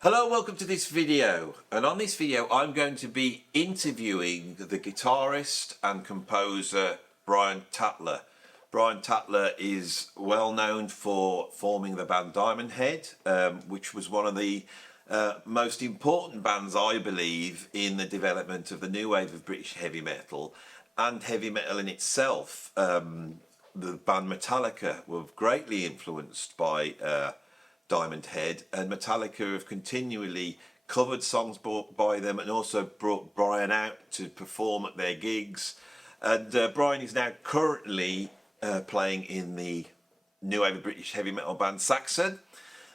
Hello, welcome to this video, and on this video I'm going to be interviewing the guitarist and composer Brion Tatler. Brion Tatler is well known for forming the band Diamond Head, which was one of the most important bands, I believe, in the development of the new wave of British heavy metal and heavy metal in itself. The band Metallica were greatly influenced by Diamond Head, and Metallica have continually covered songs brought by them and also brought Brion out to perform at their gigs. And Brion is now currently playing in the new wave of British heavy metal band Saxon.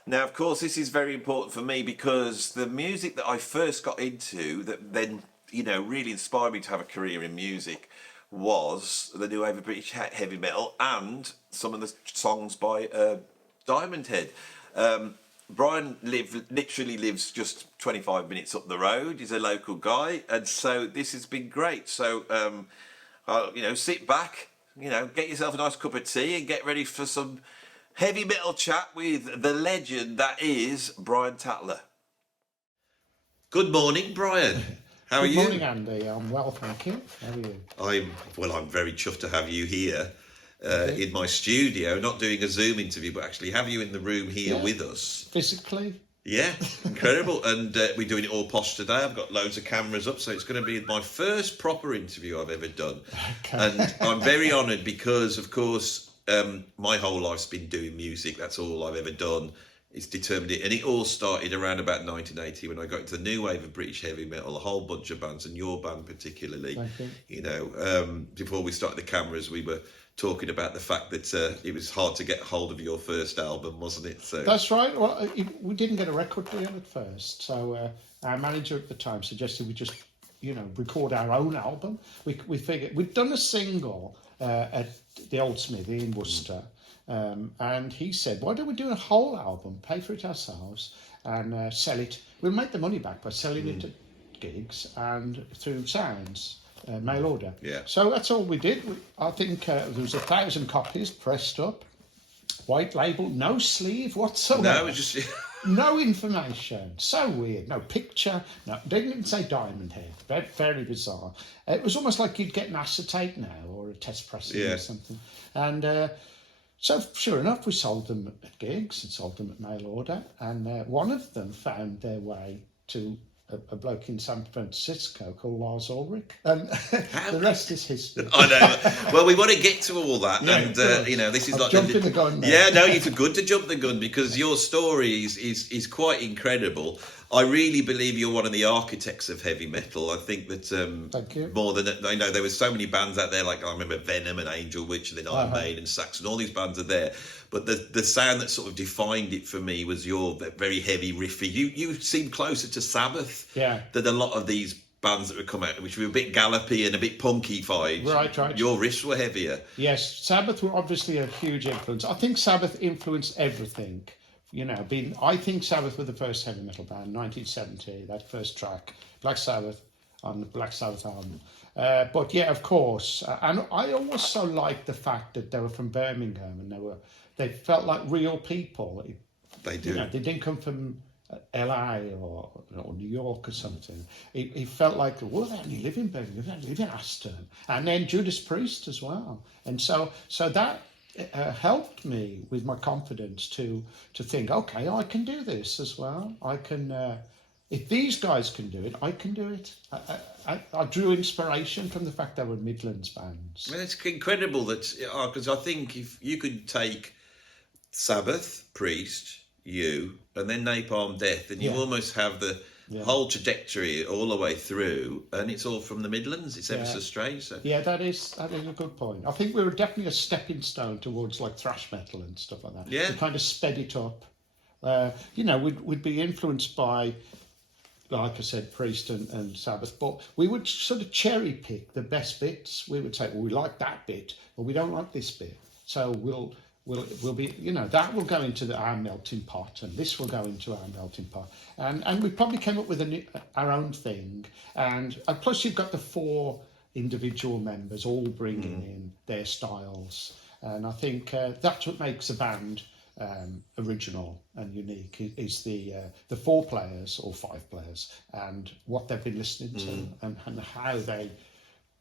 Now, of course, this is very important for me because the music that I first got into that then, really inspired me to have a career in music was the new wave of British heavy metal and some of the songs by Diamond Head. Brion literally lives just 25 minutes up the road. He's a local guy, and so this has been great. So, sit back, get yourself a nice cup of tea and get ready for some heavy metal chat with the legend that is Brion Tatler. Good morning, Brion. How are you? Good morning, Andy. I'm well, thank you. How are you? I'm very chuffed to have you here. In my studio, not doing a Zoom interview, but actually have you in the room here with us. Physically? Yeah, incredible. And we're doing it all posh today. I've got loads of cameras up, so it's going to be my first proper interview I've ever done. Okay. And I'm very honoured because, of course, my whole life's been doing music. That's all I've ever done. It's determined it. And it all started around about 1980 when I got into the new wave of British heavy metal, a whole bunch of bands, and your band particularly. Before we started the cameras, we were talking about the fact that it was hard to get hold of your first album, wasn't it? So that's right. Well, we didn't get a record deal at first, so our manager at the time suggested we just, record our own album. We figured we'd done a single at the Old Smithy in Worcester, and he said, "Why don't we do a whole album, pay for it ourselves, and sell it? We'll make the money back by selling it at gigs and through sounds." Mail order. Yeah. So that's all we did. I think there was 1,000 copies pressed up, white label, no sleeve whatsoever. No, it just no information. So weird. No picture. No, they didn't even say Diamond Head. Very, very bizarre. It was almost like you'd get an acetate now or a test pressing or something. And so sure enough, we sold them at gigs and sold them at mail order. And one of them found their way to a bloke in San Francisco called Lars Ulrich, and the rest is history. I know. Well, we want to get to all that, and this is jumping the gun now. Yeah, no, it's good to jump the gun because your story is quite incredible. I really believe you're one of the architects of heavy metal. I think that Thank you. More than I know, there were so many bands out there. Like I remember Venom and Angel Witch, and then Iron Maiden and Saxon. All these bands are there, but the sound that sort of defined it for me was your very heavy riffy. You seem closer to Sabbath than a lot of these bands that would come out, which were a bit gallopy and a bit punky vibes. Right. Your riffs were heavier. Yes, Sabbath were obviously a huge influence. I think Sabbath influenced everything. I think Sabbath were the first heavy metal band, 1970, that first track, Black Sabbath on the Black Sabbath album. But yeah, of course. And I also liked the fact that they were from Birmingham and they felt like real people. They do. They didn't come from LA or New York or something. It felt like, well, they only live in Birmingham, they only live in Aston. And then Judas Priest as well. And so that helped me with my confidence to think, okay, I can do this as well. I can, if these guys can do it, I can do it. I drew inspiration from the fact they were Midlands bands. Well, it's incredible that, because I think if you could take Sabbath, Priest, you, and then Napalm Death, and you almost have the whole trajectory all the way through, and it's all from the Midlands. It's ever so strange. So. Yeah, that is a good point. I think we were definitely a stepping stone towards like thrash metal and stuff like that. Yeah, we kind of sped it up. We'd be influenced by, like I said, Priest and Sabbath, but we would sort of cherry pick the best bits. We would say, well, we like that bit, but we don't like this bit, so we'll be, that will go into our melting pot, and this will go into our melting pot, and we probably came up with our own thing, and plus you've got the 4 individual members all bringing in their styles, and I think that's what makes a band original and unique is the 4 players or 5 players and what they've been listening to and how they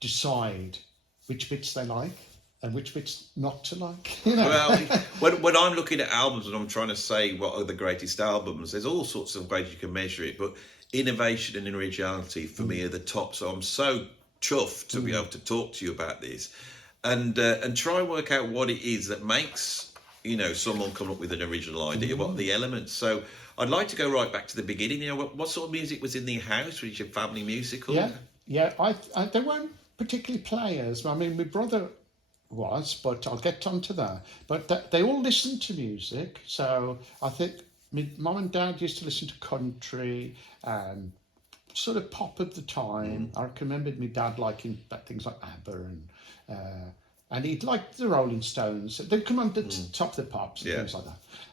decide which bits they like and which bits not to like. You know? Well, when I'm looking at albums and I'm trying to say what are the greatest albums, there's all sorts of ways you can measure it, but innovation and originality for me are the top. So I'm so chuffed to be able to talk to you about this and try and work out what it is that makes someone come up with an original idea, what the elements. So I'd like to go right back to the beginning. What sort of music was in the house? Was your family musical? Yeah. I they weren't particularly players. I mean, my brother was, but I'll get onto that. But they all listened to music. So I think my mum and dad used to listen to country and sort of pop at the time. I can remember my dad liking things like ABBA and he'd like the Rolling Stones. They'd come on the top of the pops and things like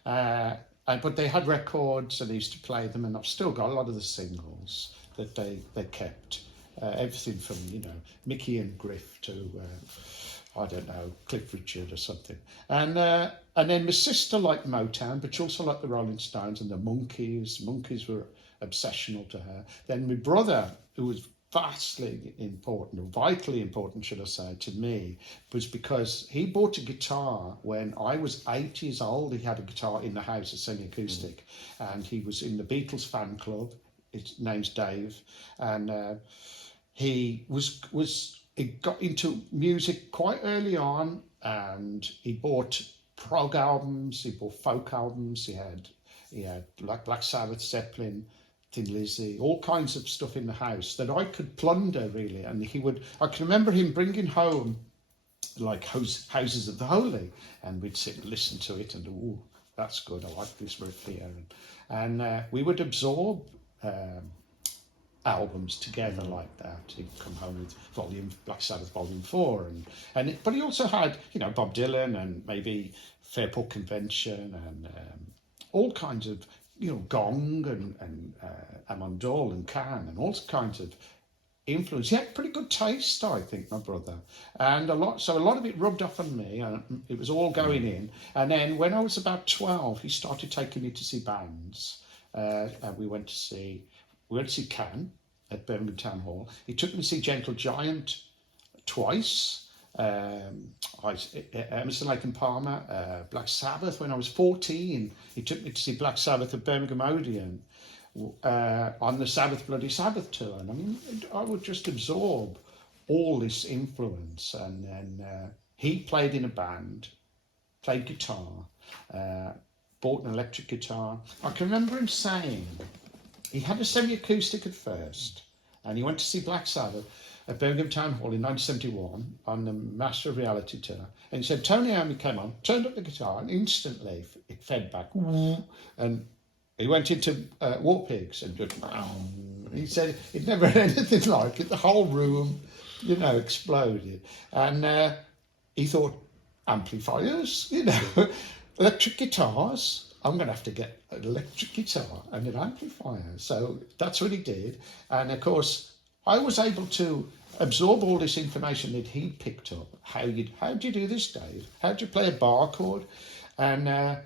that. But they had records and they used to play them, and I've still got a lot of the singles that they kept. Everything from Mickey and Griff to I don't know, Cliff Richard or something. And then my sister liked Motown, but she also liked the Rolling Stones and the Monkees. Monkees were obsessional to her. Then my brother, who was vastly important, or vitally important, should I say, to me, was because he bought a guitar when I was 8 years old. He had a guitar in the house, a semi-acoustic, and he was in the Beatles fan club. His name's Dave, and he got into music quite early on, and he bought prog albums, he bought folk albums, he had Black Sabbath, Zeppelin, Thin Lizzy, all kinds of stuff in the house that I could plunder, really. And I can remember him bringing home like Houses of the Holy, and we'd sit and listen to it and, oh, that's good, I like this riff here. And we would absorb albums together like that. He'd come home with Black Sabbath Volume 4, but he also had Bob Dylan and maybe Fairport Convention and all kinds of Gong and Amon Dole and Can and all kinds of influence. He had pretty good taste, I think, my brother, and a lot of it rubbed off on me, and it was all going in. And then when I was about 12, he started taking me to see bands, and we went to see Can at Birmingham Town Hall. He took me to see Gentle Giant twice. Emerson, Lake and Palmer, Black Sabbath when I was 14. He took me to see Black Sabbath at Birmingham Odeon on the Sabbath Bloody Sabbath tour. And I mean, I would just absorb all this influence. And then he played in a band, played guitar, bought an electric guitar. I can remember him saying he had a semi-acoustic at first, and he went to see Black Sabbath at Birmingham Town Hall in 1971 on the Master of Reality tour. And he said, Tony Iommi came on, turned up the guitar, and instantly it fed back. And he went into War Pigs and just, he said he'd never had anything like it. The whole room, exploded. And he thought, amplifiers, electric guitars. I'm going to have to get an electric guitar and an amplifier. So that's what he did. And of course, I was able to absorb all this information that he picked up. How do you do this, Dave? How do you play a bar chord? And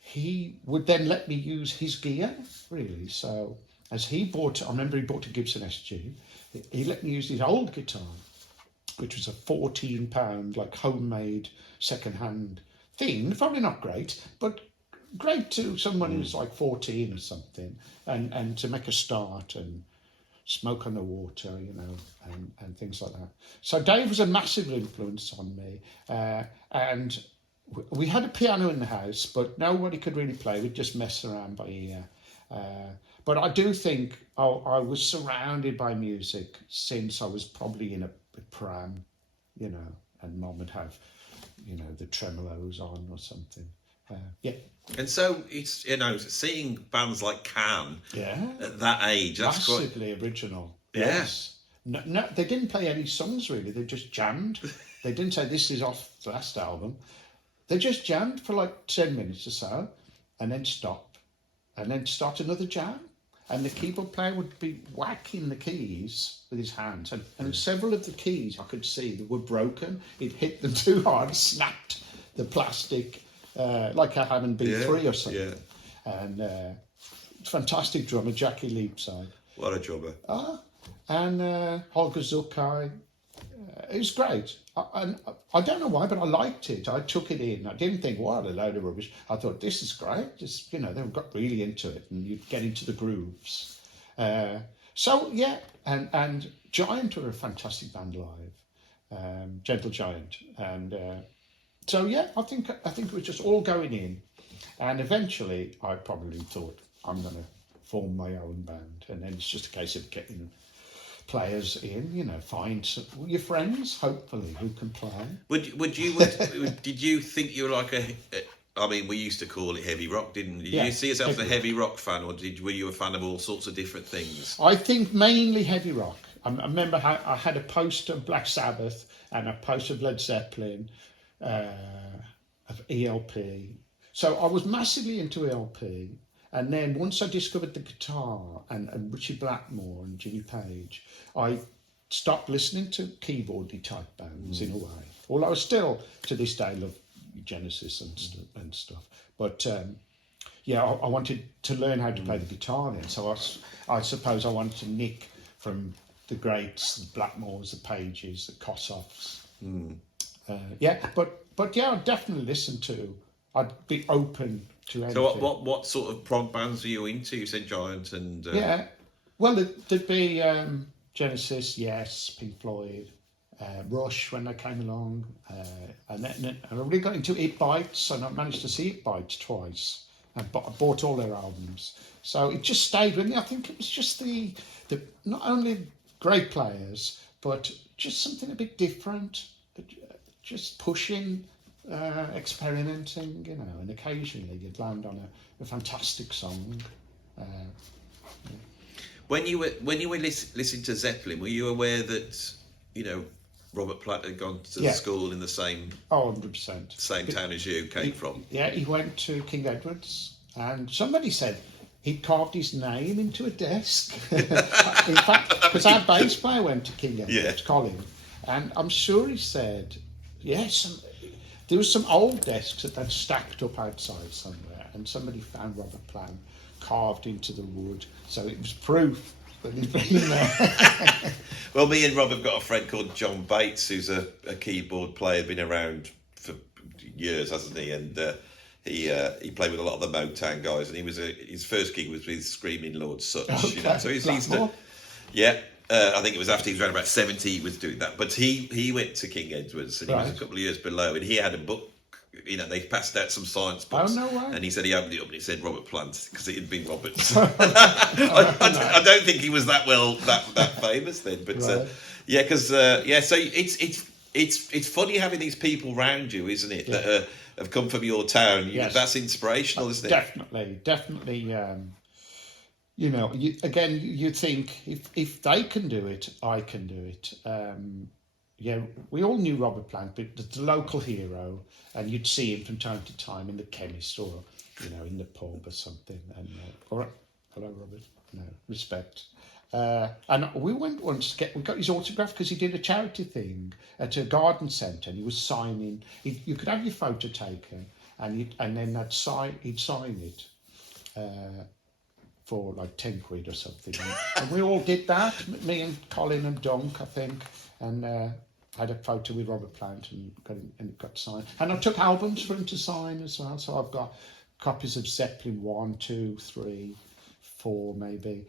he would then let me use his gear, really. So as I remember he bought a Gibson SG. He let me use his old guitar, which was a £14, like homemade second-hand thing. Probably not great, but great to someone who's like 14 or something, and to make a start and Smoke on the Water, and things like that. So Dave was a massive influence on me, and we had a piano in the house, but nobody could really play. We'd just mess around by ear. But I do think I was surrounded by music since I was probably in a pram, and Mum would have, the tremolos on or something. Yeah. And so it's seeing bands like Can at that age, that's massively original. Yeah. Yes. No, they didn't play any songs really. They just jammed. They didn't say this is off the last album. They just jammed for like 10 minutes or so, and then stop, and then start another jam. And the keyboard player would be whacking the keys with his hands, and several of the keys I could see that were broken. He'd hit them too hard, snapped the plastic. like I have in B3 or something. Yeah. And fantastic drummer, Jackie Leapside. What a drummer. And Holger Zuckay. It was great. And I don't know why, but I liked it. I took it in. I didn't think, what a load of rubbish. I thought, this is great. Just, they got really into it and you'd get into the grooves. So, yeah. And Giant were a fantastic band live. Gentle Giant. And so, yeah, I think it was just all going in. And eventually, I probably thought, I'm going to form my own band. And then it's just a case of getting players in, find your friends, hopefully, who can play. Did you think you were like we used to call it heavy rock, didn't you? Did you see yourself as a heavy rock fan, or were you a fan of all sorts of different things? I think mainly heavy rock. I remember how I had a poster of Black Sabbath and a poster of Led Zeppelin, of ELP. So I was massively into ELP. And then once I discovered the guitar and Richie Blackmore and Jimmy Page, I stopped listening to keyboardy type bands in a way. Although I still, to this day, love Genesis and stuff. But I wanted to learn how to play the guitar then. So I suppose I wanted to nick from the greats, the Blackmores, the Pages, the Kossoffs. But I definitely listen to. I'd be open to anything. So what sort of prog bands are you into? You said Giant and... Well, there'd be Genesis, Yes, Pink Floyd, Rush when they came along. And then I really got into It Bites, and I managed to see It Bites twice. I bought all their albums. So it just stayed with me. I think it was just the not only great players, but just something a bit different. Just pushing... experimenting, and occasionally you'd land on a fantastic song. When you were listening to Zeppelin, were you aware that Robert Plant had gone to school in the same 100% same town as you came from? Yeah, he went to King Edward's, and somebody said he carved his name into a desk. In fact, because our bass player went to King Edward's, Colin, and I'm sure he said yes. There was some old desks that they'd stacked up outside somewhere, and somebody found Robert Plant carved into the wood, so it was proof that he'd been there. Well, me and Rob have got a friend called John Bates, who's a keyboard player, been around for years, hasn't he? And he played with a lot of the Motown guys, and his first gig was with Screaming Lord Sutch. Okay. So he's I think it was after he was around about 70 he was doing that. But he went to King Edward's, and he was a couple of years below, and he had a book. They passed out some science books. Oh, no way. And he said he opened it up and it said Robert Plant, because it had been Robert's. I don't think he was that famous then. But so it's funny having these people round you, isn't it, that have come from your town. Yes. That's inspirational, isn't it? Definitely. You think if they can do it, I can do it. We all knew Robert Plant, but the local hero, and you'd see him from time to time in the chemist or, in the pub or something. And all right, hello, Robert. No, respect. And we went once we got his autograph because he did a charity thing at a garden centre, and he was signing. You could have your photo taken, and then he'd sign it. For like 10 quid or something. And we all did that, me and Colin and Dunk, I think, and had a photo with Robert Plant and it got signed. And I took albums for him to sign as well, so I've got copies of Zeppelin 1, 2, 3, 4 maybe,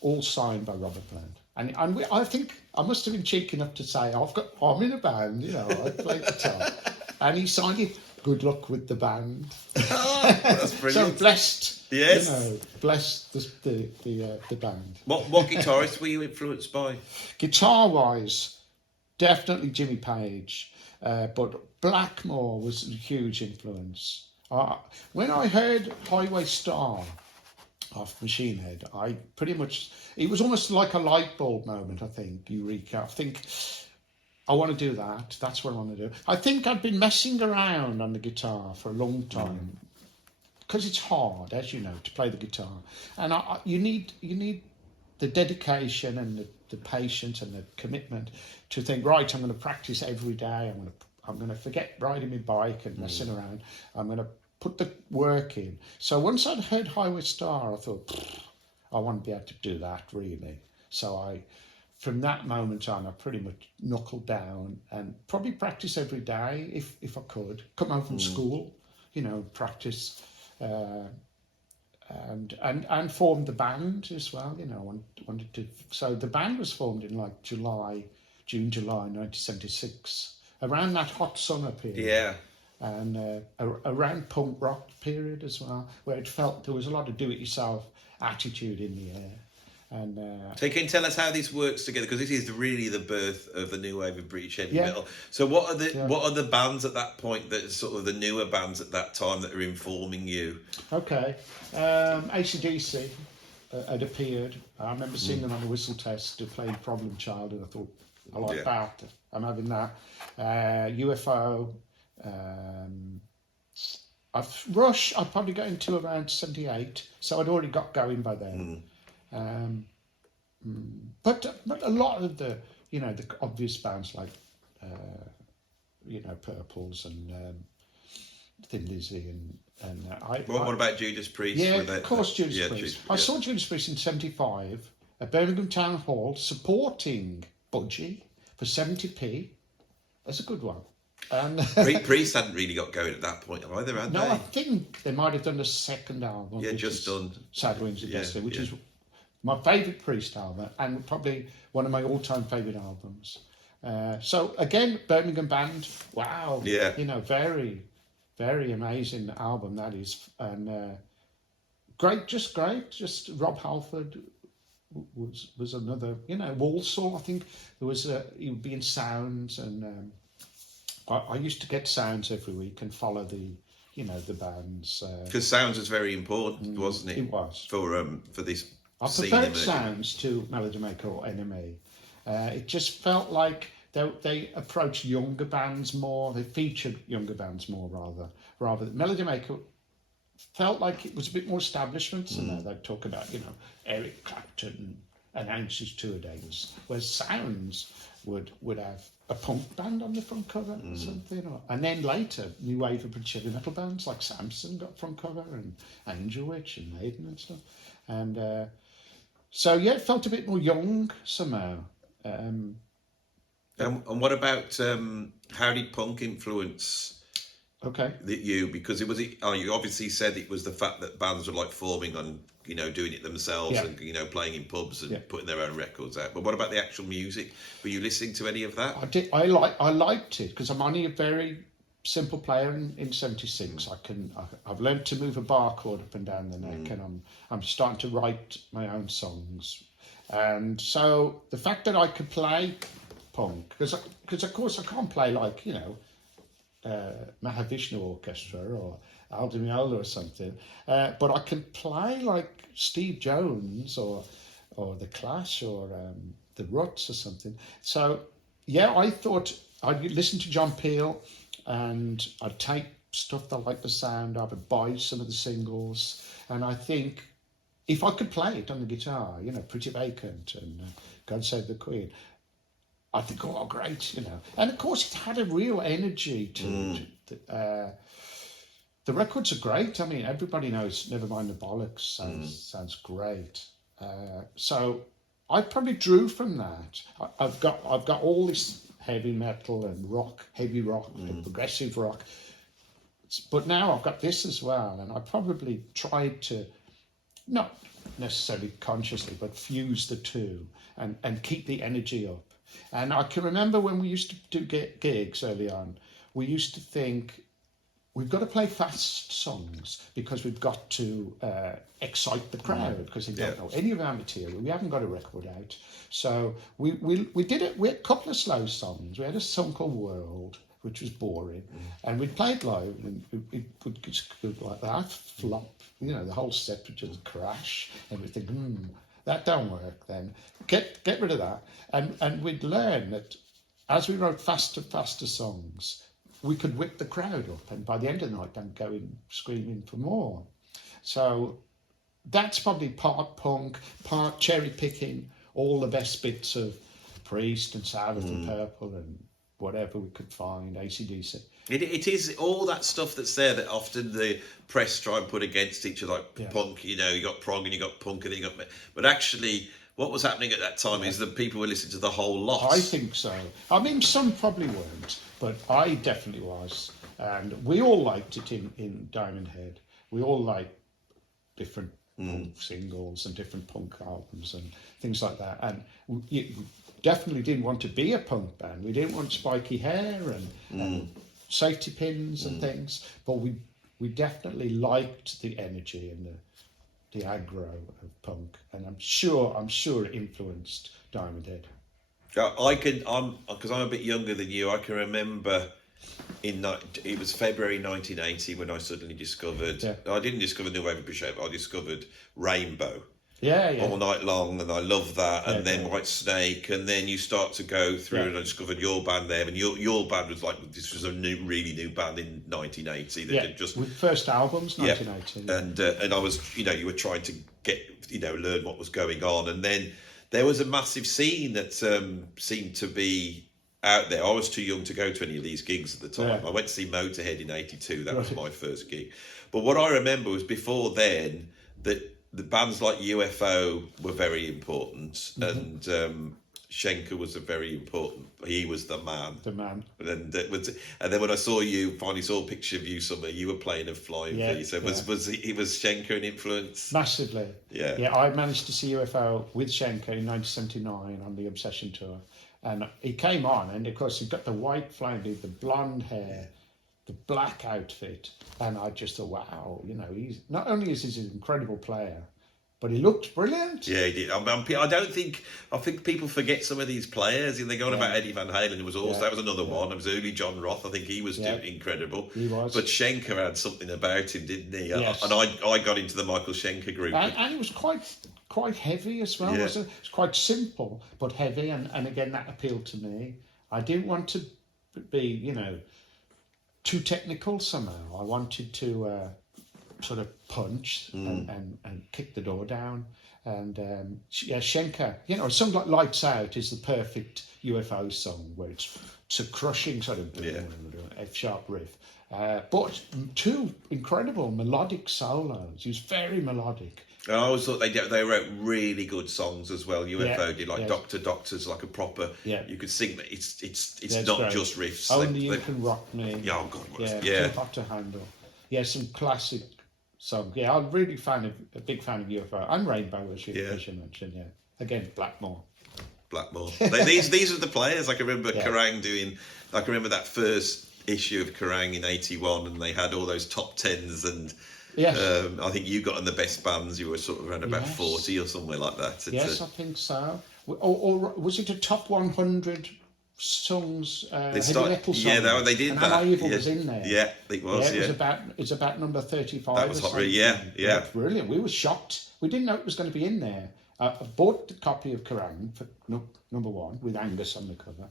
all signed by Robert Plant. And I think I must have been cheeky enough to say, I'm in a band, I play guitar. And he signed it, good luck with the band. Oh, that's brilliant. So blessed. Yes. Bless the band. What guitarist were you influenced by? Guitar-wise, definitely Jimmy Page, but Blackmore was a huge influence. When I heard Highway Star off Machine Head, it was almost like a light bulb moment, I think, Eureka. I think, I want to do that. That's what I want to do. I think I'd been messing around on the guitar for a long time. Because it's hard, as you know, to play the guitar, and you need the dedication and the patience and the commitment to think, right, I'm going to practice every day. I'm going to forget riding my bike and messing around. I'm going to put the work in. So once I'd heard Highway Star, I thought, I want to be able to do that, really. So from that moment on, I pretty much knuckled down and probably practice every day if I could. Come home from school, practice, and formed the band as well. Wanted to. So the band was formed in like June, July 1976, around that hot summer period. Yeah. And around punk rock period as well, where it felt there was a lot of do-it-yourself attitude in the air. And so can you tell us how this works together, because this is really the birth of the new wave of British heavy metal. So what are the bands at that point that are sort of the newer bands at that time that are informing you? Okay, AC/DC had appeared. I remember seeing them on a whistle test to play Problem Child, and I thought, I like that. I'm having that. UFO. Rush, I probably got into around 78, so I'd already got going by then. But a lot of the the obvious bands like Purples and Thin Lizzy and what about Judas Priest? Yeah, of course, Judas Priest. I saw Judas Priest in 75 at Birmingham Town Hall supporting Budgie for 70p. That's a good one. And Priest hadn't really got going at that point either, had they? No, I think they might have done a second album. Yeah, just done Sad Wings of Destiny, which is my favourite Priest album and probably one of my all-time favourite albums. So again, Birmingham band, wow. Yeah. Very, very amazing album that is. And great. Just Rob Halford was another, Walsall, I think. There was, he would be in Sounds, and I used to get Sounds every week and follow the bands. Because Sounds was very important, wasn't it? It was. For this I preferred Sounds to Melody Maker or NME. It just felt like they approached younger bands more. They featured younger bands more, rather. Melody Maker felt like it was a bit more establishment, and they'd talk about, Eric Clapton announces tour dates, whereas Sounds would have a punk band on the front cover or something. And then later, new wave of British heavy metal bands like Samson got front cover, and Angel Witch and Maiden and stuff. And so, it felt a bit more young somehow. And what about how did punk influence you? Because you obviously said it was the fact that bands were like forming on, doing it themselves and, playing in pubs and putting their own records out. But what about the actual music? Were you listening to any of that? I did. I liked it because I'm only a very simple player in 76. I've learned to move a bar chord up and down the neck, and I'm starting to write my own songs. And so the fact that I could play punk, because of course I can't play like Mahavishnu Orchestra or Aldo Meola or something, but I can play like Steve Jones or the Clash or the Ruts or something. So I thought I'd listen to John Peel and I'd take stuff that I like the sound of and buy some of the singles, and I think if I could play it on the guitar, Pretty Vacant and God Save the Queen, I think, oh, great, And of course, it had a real energy to it. The records are great. I mean, everybody knows Nevermind the Bollocks sounds great. So I probably drew from that. I've got all this heavy metal and rock, heavy rock, and progressive rock. But now I've got this as well, and I probably tried to, not necessarily consciously, but fuse the two and keep the energy up. And I can remember when we used to do gigs early on, we used to think, we've got to play fast songs because we've got to excite the crowd because they don't know any of our material. We haven't got a record out. So we did it with a couple of slow songs. We had a song called World, which was boring, and we'd play it live, and it would just go like that, flop, the whole set would just crash, and we'd think, that don't work then. Get rid of that. And we'd learn that as we wrote faster songs, we could whip the crowd up, and by the end of the night, I'm going screaming for more. So that's probably part punk, part cherry picking all the best bits of Priest and Sabbath and Purple and whatever we could find, AC/DC. It is all that stuff that's there that often the press try and put against each other, like punk. You know, you got prog and you got punk and then you got. But actually, what was happening at that time is that people were listening to the whole lot. I think so. I mean, some probably weren't, but I definitely was. And we all liked it in Diamond Head. We all liked different punk singles and different punk albums and things like that. And we definitely didn't want to be a punk band. We didn't want spiky hair and safety pins and things. But we definitely liked the energy and the aggro of punk. And I'm sure it influenced Diamond Head. Because I'm a bit younger than you, I can remember it was February 1980 when I suddenly discovered, I didn't discover New Wave of British, I discovered Rainbow. All night long, and I loved that, and then White Snake, and then you start to go through, and I discovered your band there, and your band was like, this was a really new band in 1980. That had just with first albums, 1980. And I was, you were trying to get, learn what was going on, and then there was a massive scene that seemed to be out there. I was too young to go to any of these gigs at the time. I went to see Motorhead in '82. That was my first gig. But what I remember was before then that the bands like UFO were very important, and Schenker was he was the man. And then when I finally saw a picture of you somewhere, you were playing a Flying V. So was Schenker an influence? Massively. Yeah. I managed to see UFO with Schenker in 1979 on the Obsession tour. And he came on, and of course he got the white Flying V, the blonde hair, the black outfit, and I just thought, wow, he's not only is he an incredible player, but he looked brilliant. Yeah, he did. I think people forget some of these players. They go on about Eddie Van Halen, who was also that was another one. It was early John Roth. I think he was doing incredible. He was. But Schenker had something about him, didn't he? Yes. And I got into the Michael Schenker group. And it was quite heavy as well, wasn't it? It's quite simple but heavy, and again that appealed to me. I didn't want to be, too technical somehow. I wanted to sort of punch and kick the door down. And Schenker, something like Lights Out is the perfect UFO song where it's a crushing sort of F-sharp riff. But two incredible melodic solos. He was very melodic. And I always thought they wrote really good songs as well. UFO did, like Doctor's like a proper. You could sing that. It's not great. Just riffs. Only You Can Rock Me. Yeah, oh God, Too Hot to Handle. Yeah, some classic songs. Yeah, I'm really a big fan of UFO and Rainbow, as you mentioned. Yeah, again, Blackmore. These are the players. I can remember Kerrang doing. I can remember that first issue of Kerrang in '81, and they had all those top tens and. Yes. I think you got in the best bands. You were sort of around about 40 or somewhere like that. Yes, I think so. Or was it a top 100 songs? Heavy metal songs? Yeah, they did and that. Am I Evil was in there. Yeah, it was. It's about number 35. That was hot. Yeah. Brilliant. We were shocked. We didn't know it was going to be in there. I bought the copy of Kerrang for number one with Angus on the cover.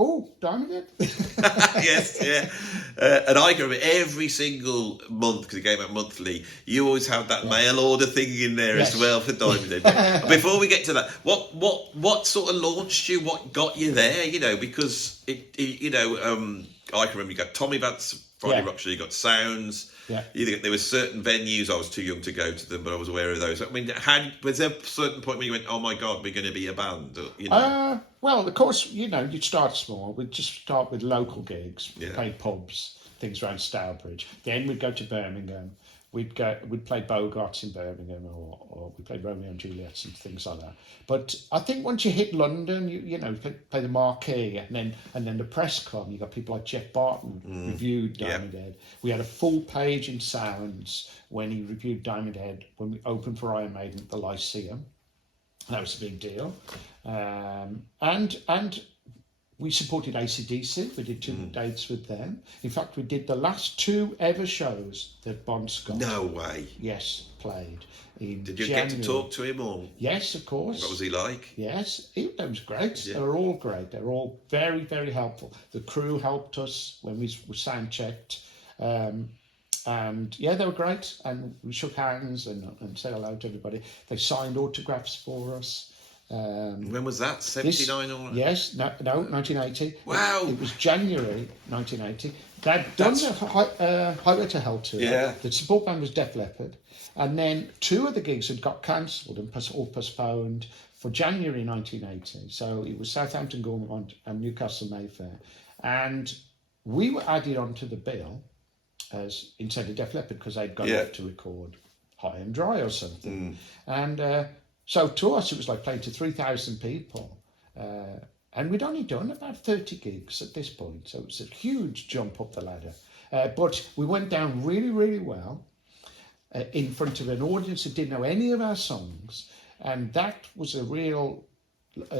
Oh, Diamond Head. Yes, yeah. And I can remember every single month, because it came out monthly, you always have that mail order thing in there as well for Diamond Head. Before we get to that, what sort of launched you? What got you there? Because I can remember you got Tommy Bat's Friday Rock Show, you got Sounds. Yeah. There were certain venues, I was too young to go to them, but I was aware of those. I mean, was there a certain point where you went, oh my God, we're going to be a band? Well, of course, you'd start small. We'd just start with local gigs, play pubs, things around Stourbridge. Then we'd go to Birmingham. We'd play Bogarts in Birmingham, or we played Romeo and Juliet and things like that. But I think once you hit London, you play the Marquee, and then the press come. You got people like Jeff Barton reviewed Diamond Head. We had a full page in Sounds when he reviewed Diamond Head when we opened for Iron Maiden at the Lyceum. That was a big deal, and we supported AC/DC. We did 2 dates with them. In fact, we did the last 2 ever shows that Bon Scott. No way. Yes, played. Did you get to talk to him or? Yes, of course. What was he like? Yes, that was great. Yeah. They were all great. They were all very, very helpful. The crew helped us when we sound checked. And they were great. And we shook hands and said hello to everybody. They signed autographs for us. When was that? 79 or? Yes, no, 1980. Wow. It was January 1980. They'd done the Highway to Hell tour. Yeah. The support band was Def Leppard. And then 2 of the gigs had got cancelled and or postponed for January 1980. So it was Southampton Gormont and Newcastle Mayfair. And we were added onto the bill as instead of Def Leppard because they'd gone off to record High and Dry or something. And so to us, it was like playing to 3,000 people. And we'd only done about 30 gigs at this point. So it was a huge jump up the ladder. But we went down really, really well in front of an audience that didn't know any of our songs. And that was a real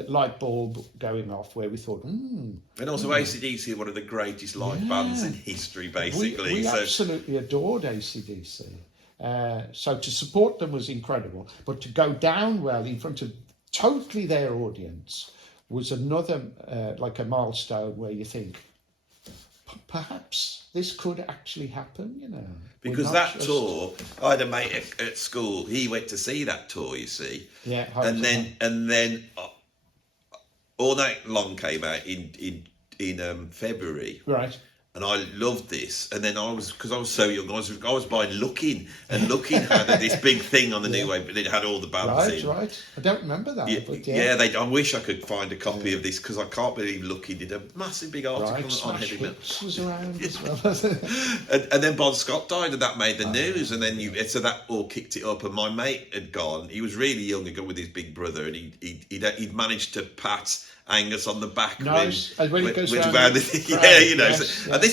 light bulb going off where we thought, And also AC/DC are one of the greatest live bands in history, basically. We absolutely adored AC/DC. So to support them was incredible, but to go down well in front of totally their audience was another like a milestone where you think perhaps this could actually happen, you know. Because that tour, I had a mate at school. He went to see that tour, you see. Yeah. And then All Night Long came out in February. Right. And I loved this, and then because I was so young, I was by looking had this big thing on the new way, but it had all the bands in. Right. I don't remember that. I wish I could find a copy of this because I can't believe Looking did a massive big article on heavy metal. Was around as well. and then Bon Scott died, and that made the news, and then so that all kicked it up. And my mate had gone. He was really young and gone with his big brother, and he'd managed to pat Angus on the back when he goes around and this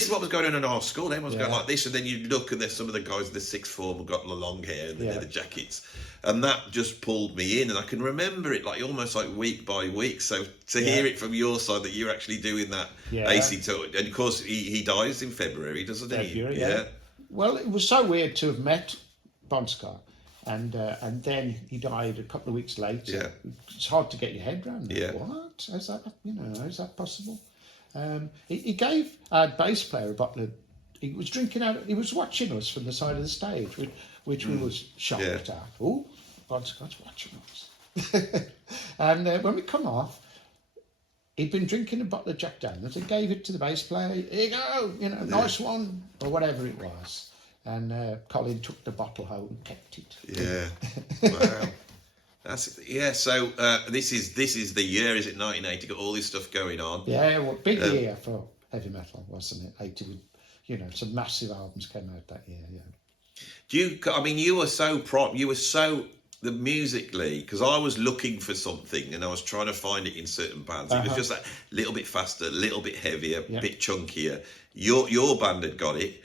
is what was going on in our school. Everyone was going like this, and then you look and there's some of the guys in the sixth form have got the long hair and the leather jackets, and that just pulled me in, and I can remember it like almost like week by week. So to hear it from your side that you're actually doing that AC tour, and of course he dies in February, doesn't he? Yeah. Well, it was so weird to have met Bon Scott. And then he died a couple of weeks later. Yeah. It's hard to get your head around. Yeah. What? How's that possible? He gave our bass player a bottle of... He was drinking out... He was watching us from the side of the stage, which we was shocked at. Oh, Bon Scott's watching us. And when we come off, he'd been drinking a bottle of Jack Daniels and gave it to the bass player. Here you go, nice one, or whatever it was. And Colin took the bottle home and kept it. Yeah, wow. So this is the year, is it 1980? Got all this stuff going on. Yeah, well, big year for heavy metal, wasn't it? 80, some massive albums came out that year. Yeah. You were so musically, because I was looking for something and I was trying to find it in certain bands. It was just that little bit faster, a little bit heavier, a bit chunkier. Your band had got it.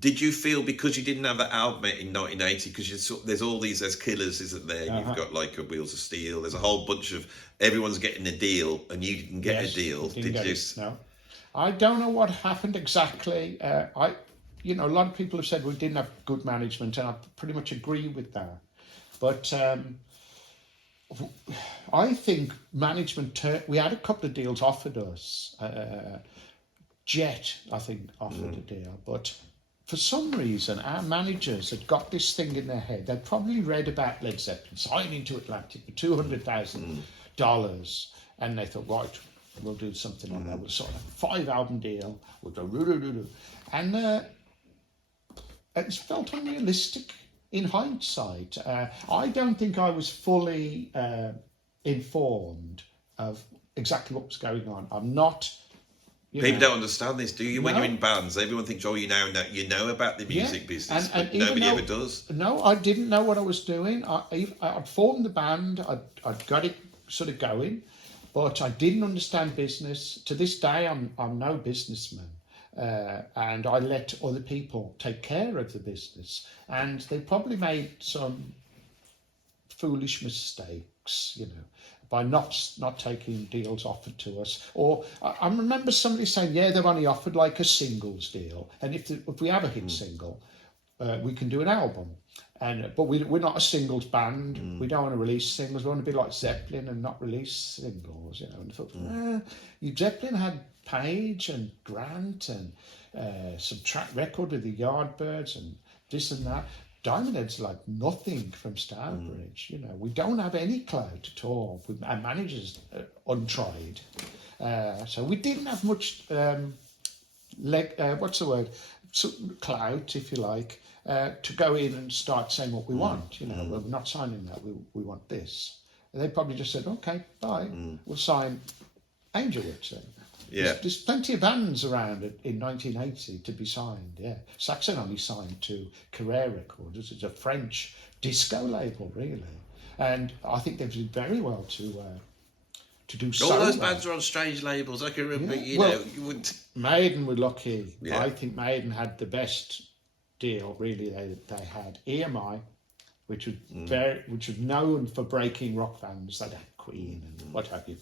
Did you feel because you didn't have that album in 1980, because there's Killers, isn't there? You've got like a Wheels of Steel. There's a whole bunch of everyone's getting a deal, and you didn't get a deal. Did you? No, I don't know what happened exactly. A lot of people have said we didn't have good management, and I pretty much agree with that. But I think management. We had a couple of deals offered us. Jet, I think, offered a deal, but for some reason, our managers had got this thing in their head. They'd probably read about Led Zeppelin signing to Atlantic for $200,000, and they thought, right, we'll do something like that. We'll sort of a 5-album deal. We'll go and it felt unrealistic in hindsight. I don't think I was fully informed of exactly what was going on. I'm not. People don't understand this, do you? When you're in bands, everyone thinks, you know about the music business, but nobody ever does. No, I didn't know what I was doing. I'd formed the band, I'd got it sort of going, but I didn't understand business. To this day, I'm no businessman, and I let other people take care of the business, and they probably made some foolish mistakes, by not taking deals offered to us. Or I remember somebody saying, they've only offered like a singles deal, and if we have a hit single, we can do an album. But we're not a singles band. We don't want to release singles. We want to be like Zeppelin and not release singles. And I thought, Zeppelin had Page and Grant and some track record with the Yardbirds and this and that. Diamond Head's like nothing from Stourbridge. You know, we don't have any clout at all. Our manager's untried. So we didn't have much what's the word? Clout, if you like, to go in and start saying what we want. You know, we're not signing that. We want this. And they probably just said, okay, bye. We'll sign Angelwood then. Yeah. There's plenty of bands around in 1980 to be signed. Yeah, Saxon only signed to Carrere Records, which is a French disco label, really, and I think they've done very well to do so. All those well. bands are on strange labels. I can remember, Well, you wouldn't. Maiden were lucky. Yeah. I think Maiden had the best deal. Really, they had EMI, which was known for breaking rock bands. They had Queen and what have you,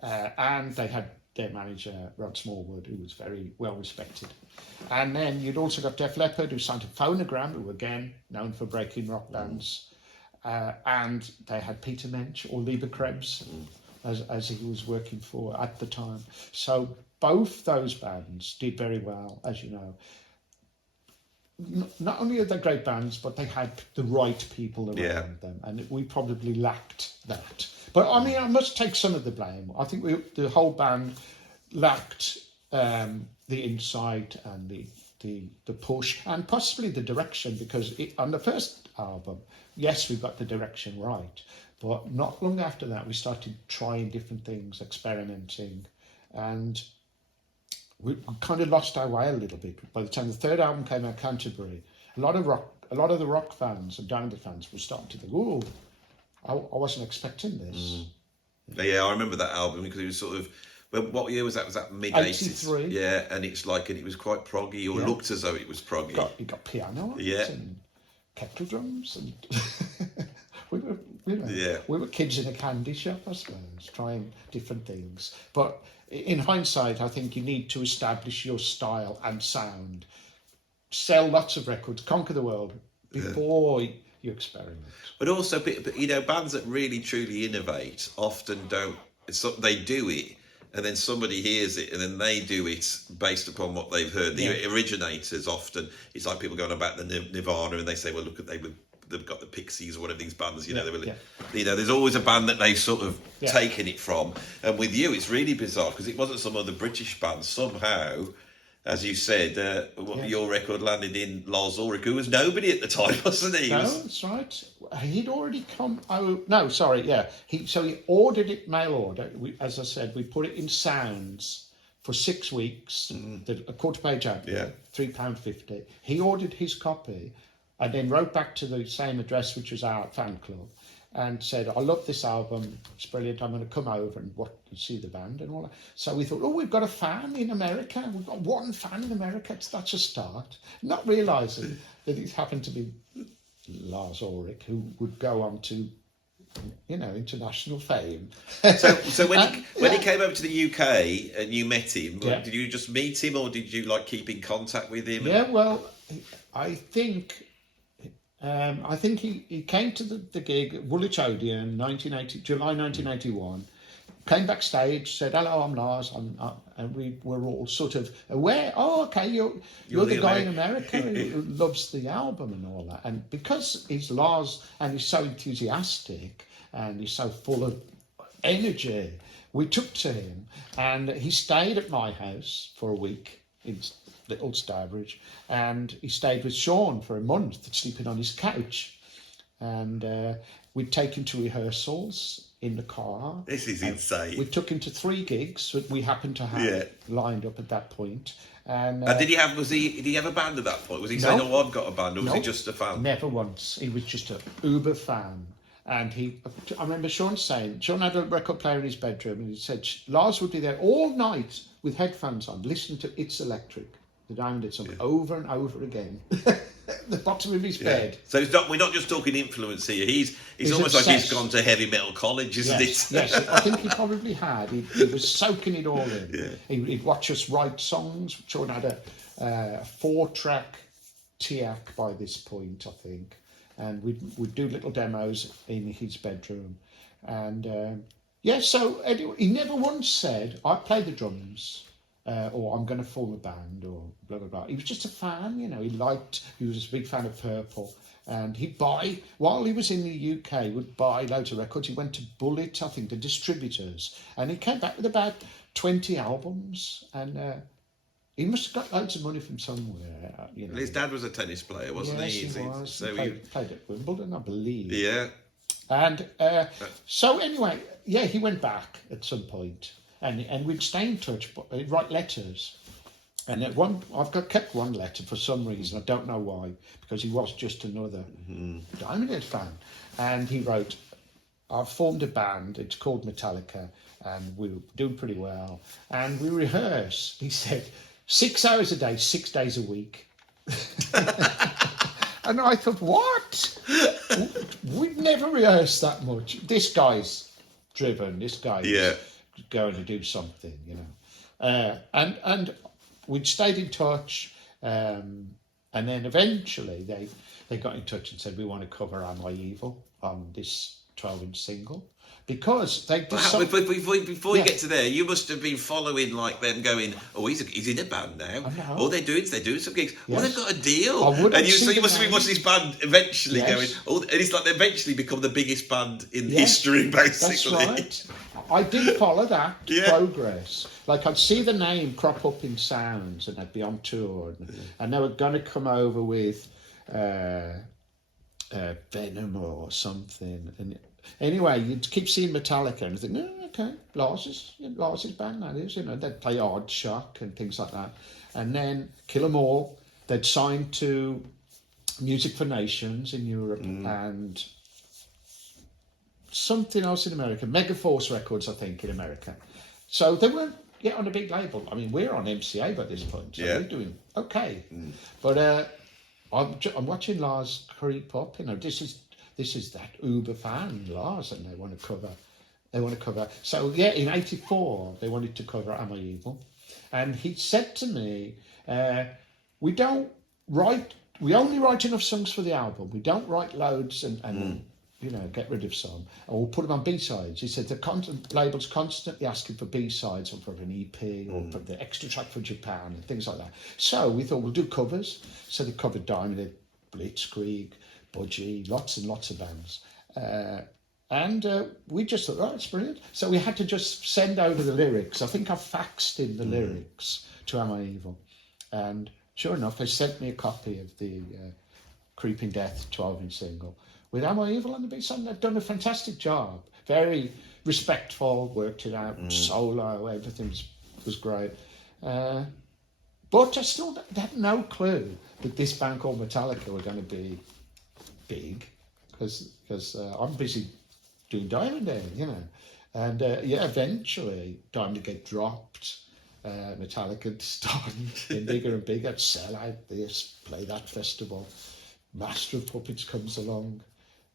and they had their manager Rod Smallwood, who was very well respected. And then you'd also got Def Leppard, who signed to Phonogram, who were again known for breaking rock bands. And they had Peter Mensch or Lieber Krebs, as he was working for at the time. So both those bands did very well, as you know. Not only are they great bands, but they had the right people around them, and we probably lacked that. But I mean, I must take some of the blame. I think the whole band lacked the insight and the push, and possibly the direction, because on the first album, yes, we got the direction right, but not long after that, we started trying different things, experimenting, and we kind of lost our way a little bit. By the time the third album came out, Canterbury, a lot of the rock fans and Diamond fans were starting to think, "Oh, I wasn't expecting this." Yeah, I remember that album because it was sort of. Well, what year was that? Was that mid-80s? 83. Yeah, and it was quite proggy, or looked as though it was proggy. You got piano on Yeah. it and kettle drums, and we were kids in a candy shop, I suppose, trying different things. But in hindsight, I think you need to establish your style and sound, sell lots of records, conquer the world before you experiment. But also, bands that really truly innovate often don't. They do it, and then somebody hears it, and then they do it based upon what they've heard. The originators often, it's like people going about the Nirvana, and they say, "Well, look, they've got the Pixies or one of these bands." There's always a band that they've sort of taken it from. And with you, it's really bizarre because it wasn't some other British band. Somehow, as you said, your record landed in Lars Ulrich, who was nobody at the time, wasn't he? That's right. He'd already come. Oh no, sorry. Yeah, he ordered it mail order. As I said, we put it in sounds for 6 weeks. A quarter-page ad, £3.50. He ordered his copy, and then wrote back to the same address, which was our fan club, and said, "I love this album. It's brilliant. I'm going to come over and see the band and all that." So we thought, we've got a fan in America. We've got one fan in America. That's a start. Not realising that it happened to be Lars Ulrich, who would go on to, international fame. So when he came over to the UK and you met him, did you just meet him, or did you keep in contact with him? Yeah, well, I think he came to the gig at Woolwich Odeon, July 1981. Came backstage, said, "Hello, I'm Lars," and we were all sort of aware. "Oh, okay, you're the guy in America who loves the album and all that." And because he's Lars and he's so enthusiastic and he's so full of energy, we took to him, and he stayed at my house for a week in Little Stourbridge, and he stayed with Sean for a month, sleeping on his couch, and we'd take him to rehearsals in the car. This is insane. We took him to 3 gigs that we happened to have lined up at that point. And did he have a band at that point? Was he saying, "Oh, I've got a band," or was he just a fan? Never once. He was just an uber fan. And I remember Sean had a record player in his bedroom, and he said Lars would be there all night with headphones on, listening to It's Electric, the Diamond song, over and over again. At the bottom of his bed. So we're not just talking influence here. He's almost obsessed. Like he's gone to heavy metal college, isn't it? Yes, I think he probably had. He was soaking it all in. Yeah. He'd watch us write songs. Sean had a 4-track TIAC by this point, I think, and we'd do little demos in his bedroom, and so anyway, he never once said, "I play the drums or I'm going to form a band, or blah, blah, blah. He was just a fan, you know. He was a big fan of Purple. And he'd buy, while he was in the UK, would buy loads of records. He went to Bullet, I think, the distributors. And he came back with about 20 albums. And he must have got loads of money from somewhere, you know. His dad was a tennis player, wasn't Yes, he? he was. So he played at Wimbledon, I believe. Yeah. And so anyway, yeah, he went back at some point, and we'd stay in touch, but he'd write letters. And kept one letter for some reason, I don't know why, because he was just another Diamond Head fan. And he wrote, I've formed a band, it's called Metallica, and we were doing pretty well. And we rehearse, he said, 6 hours a day, 6 days a week. And I thought, what? We've never rehearsed that much. This guy's driven, this guy's going to do something, you know. And we'd stayed in touch, and then eventually they got in touch and said, we want to cover Am I Evil on this 12-inch single. Because they just... Before you get to there, you must have been following like them going, oh, he's in a band now. Oh, they're doing some gigs. Yes. Oh, they've got a deal. So you must have been watching this band eventually going, oh, and it's like they eventually become the biggest band in history, basically. That's right. I did follow that progress. Like, I'd see the name crop up in Sounds, and I'd be on tour, and they were going to come over with Venom or something. And anyway, you'd keep seeing Metallica, and you think, oh, okay, Lars's band, that is, you know. They'd play Odd Shock and things like that. And then Kill 'Em All, they'd signed to Music for Nations in Europe, and something else in America, Megaforce Records, I think, in America. So they weren't yet on a big label. I mean, we're on MCA by this point, so we're doing okay. But I'm watching Lars creep up. You know, this is that uber fan, Lars, and they want to cover. So yeah, in '84 they wanted to cover Am I Evil, and he said to me, we only write enough songs for the album. We don't write loads and you know, get rid of some, and we'll put them on B-sides. He said the label's constantly asking for B-sides, or for an EP, or for the extra track for Japan, and things like that. So we thought we'll do covers. So they covered Diamond Head, Blitzkrieg, Budgie, lots and lots of bands. And we just thought, oh, it's brilliant. So we had to just send over the lyrics. I think I faxed in the lyrics to Am I Evil. And sure enough, they sent me a copy of the Creeping Death 12-inch single with Am I Evil on the B-side. They've done a fantastic job. Very respectful, worked it out, solo, everything was great. But I still had no clue that this band called Metallica were going to be big, because I'm busy doing Diamond Head, you know. And eventually Diamond Head dropped. Metallica started getting bigger and bigger, sell out this, play that festival. Master of Puppets comes along,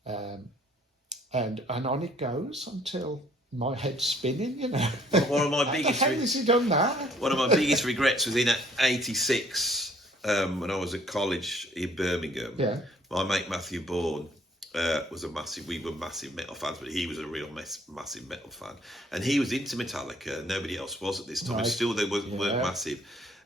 and on it goes until my head's spinning, you know. One of my biggest how has he done that? One of my biggest regrets was in '86 when I was at college in Birmingham. Yeah. My mate Matthew Bourne was we were massive metal fans, but he was a real massive metal fan, and he was into Metallica. Nobody else was at this time. Right. Still, they weren't massive,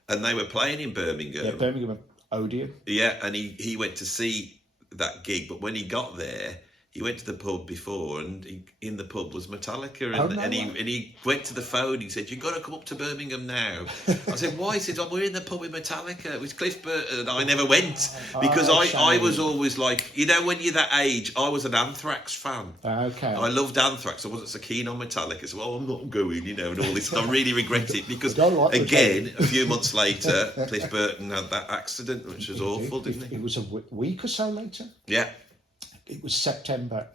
and they were playing in Birmingham. Yeah, Birmingham Odeon. Yeah, and he went to see that gig, but when he got there, he went to the pub before, and in the pub was Metallica, and he went to the phone. He said, "You've got to come up to Birmingham now." I said, "Why?" He said, "Oh, we're in the pub with Metallica." It was Cliff Burton, and I never went because I was always like, you know, when you're that age, I was an Anthrax fan. Okay. I loved Anthrax. I wasn't so keen on Metallica, so I'm not going, you know, and all this. I really regret it because again, a few months later, Cliff Burton had that accident, which was awful, didn't it? It was a week or so later. Yeah. It was September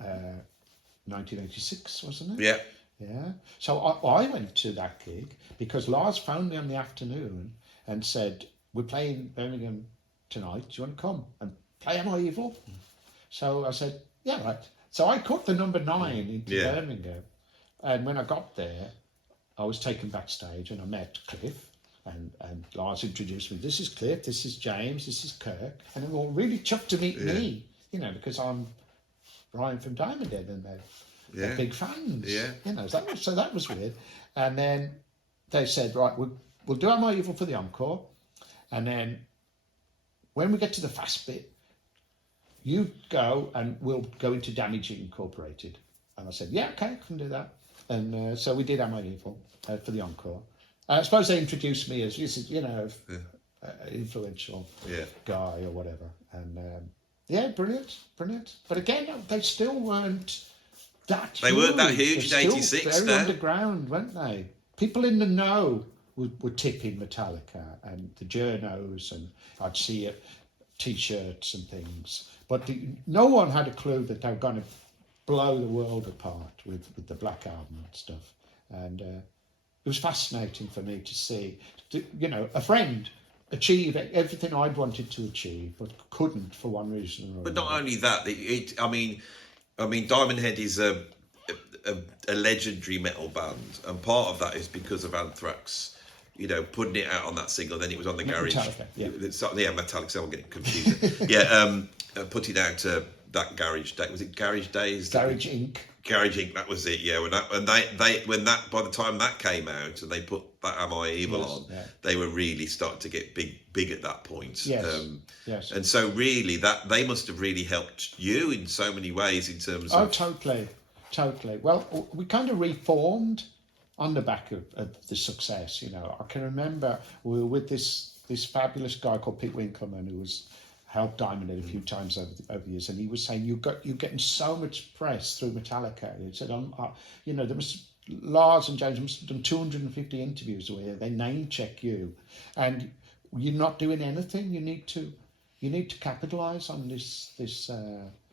1986, wasn't it? Yeah. Yeah. So I went to that gig because Lars phoned me on the afternoon and said, "We're playing Birmingham tonight. Do you want to come and play Am I Evil?" So I said, "Yeah, right." So I caught the number 9 into Birmingham, and when I got there, I was taken backstage and I met Cliff. And Lars introduced me. This is Cliff. This is James. This is Kirk. And they were all really chuffed to meet me. You know, because I'm Brion from Diamond Head, and they're big fans. Yeah. You know, so that was weird. And then they said, right, we'll do Am I Evil for the encore, and then when we get to the fast bit, you go and we'll go into Damaging Incorporated. And I said, yeah, okay, I can do that. And so we did Am I Evil for the encore. I suppose they introduced me as, influential guy or whatever. And brilliant. But again, they still weren't that huge. They weren't that huge They're in still 86, very underground, weren't they? People in the know were tipping Metallica and the journos, and I'd see it, T-shirts and things. But no one had a clue that they were going to blow the world apart with the Black Album and stuff. And it was fascinating for me to see, a friend achieve everything I'd wanted to achieve, but couldn't for one reason or another. But not only that, I mean, Diamond Head is a legendary metal band, and part of that is because of Anthrax, putting it out on that single. Then it was on the Garage. Metallica, yeah. Metallica. So I'm getting confused. Putting out that Garage Day. Was it Garage Days? Garage Inc. Garage Inc. That was it. Yeah. When by the time that came out and they put that Am I Evil on, they were really starting to get big at that point. Yes. Yes. And so really that they must have really helped you in so many ways in terms of. Oh, totally. Well, we kind of reformed on the back of the success. I can remember we were with this fabulous guy called Pete Winkleman, who was helped Diamond Head a few times over the years, and he was saying you're getting so much press through Metallica. He said, there was Lars and James must have done 250 interviews where they name check you, and you're not doing anything. You need to capitalise on this.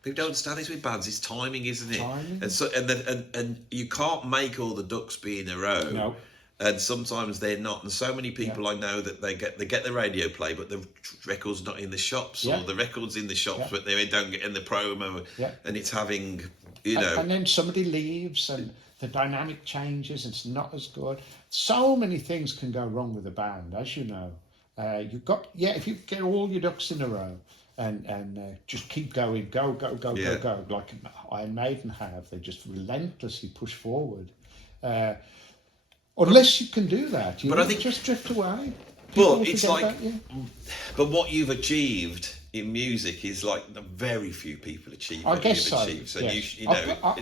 People don't understand this with bands. It's timing, isn't it? Timing. And so, and you can't make all the ducks be in a row. No. And sometimes they're not. And so many people I know that they get the radio play, but the record's not in the shops, or the record's in the shops, but they don't get in the promo. Yeah. And it's having, And then somebody leaves, and the dynamic changes. And it's not as good. So many things can go wrong with a band, as you know. If you get all your ducks in a row. And just keep going, go, like Iron Maiden have. They just relentlessly push forward. Unless you can do that, I think just drift away. But it's like, but what you've achieved in music is like very few people achieve. I guess so. Achieved. So yes.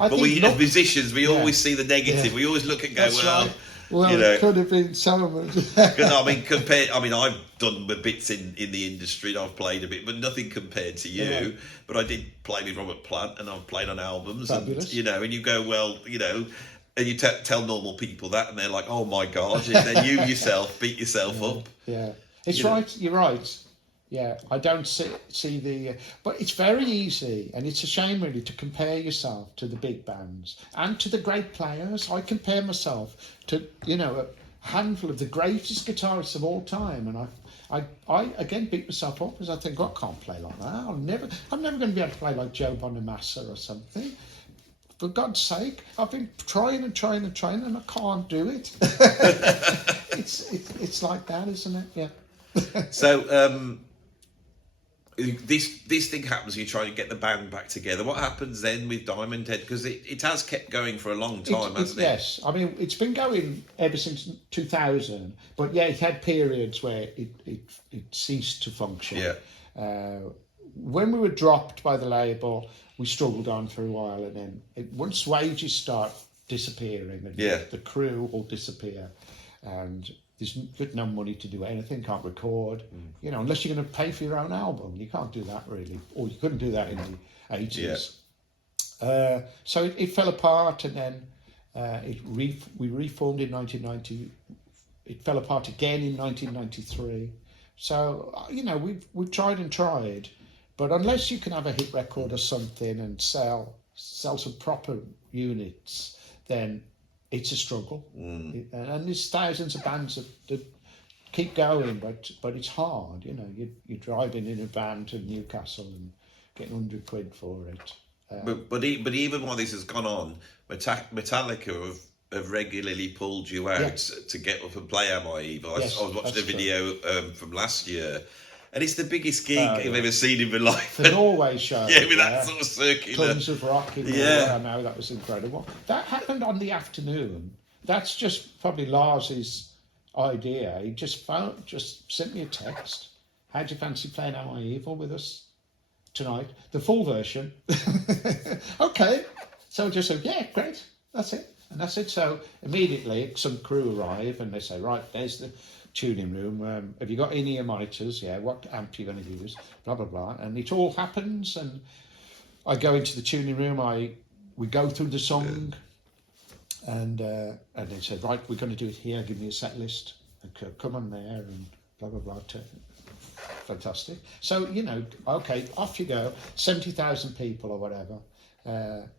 But we as musicians, we always see the negative. Yeah. We always look and go, that's right. Well, it could have been so much. I've done bits in the industry, and I've played a bit, but nothing compared to you. Yeah. But I did play with Robert Plant, and I've played on albums. Fabulous. And and you go, well, and you tell normal people that, and they're like, oh my God, and then you yourself beat yourself up. Yeah, it's right. You're right. Yeah, I don't see the... but it's very easy, and it's a shame really to compare yourself to the big bands and to the great players. I compare myself to, a handful of the greatest guitarists of all time, and I again beat myself up because I think, I can't play like that. I'm never going to be able to play like Joe Bonamassa or something. For God's sake, I've been trying, and I can't do it. It's like that, isn't it? Yeah. So, this thing happens. You try to get the band back together. What happens then with Diamond Head? Because it has kept going for a long time, hasn't it? Yes, I mean it's been going ever since 2000. But yeah, it had periods where it ceased to function. Yeah. When we were dropped by the label, we struggled on for a while, and then once wages start disappearing, and the crew will disappear, and there's got no money to do anything, can't record, unless you're going to pay for your own album. You can't do that really, or you couldn't do that in the 80s. Yeah. So it fell apart, and then we reformed in 1990. It fell apart again in 1993. So, we've tried, but unless you can have a hit record or something and sell some proper units, then it's a struggle. And there's thousands of bands that keep going, but it's hard. You're driving in a van to Newcastle and getting £100 for it. But even while this has gone on, Metallica have regularly pulled you out to get up and play Am I Evil. I was watching a video from last year. And it's the biggest gig I've ever seen in my life. The Norway show. With that sort of circular. Tons of rock in there. I know, that was incredible. That happened on the afternoon. That's just probably Lars's idea. He just sent me a text. How do you fancy playing Am I Evil with us tonight? The full version. Okay. So I just said, yeah, great. That's it. And that's it. So immediately some crew arrive and they say, right, there's the tuning room. Have you got in-ear monitors? Yeah. What amp are you going to use? Blah, blah, blah. And it all happens. And I go into the tuning room. We go through the song. And they said, right, we're going to do it here. Give me a set list. And come on there and blah, blah, blah. Fantastic. So, okay, off you go. 70,000 people or whatever.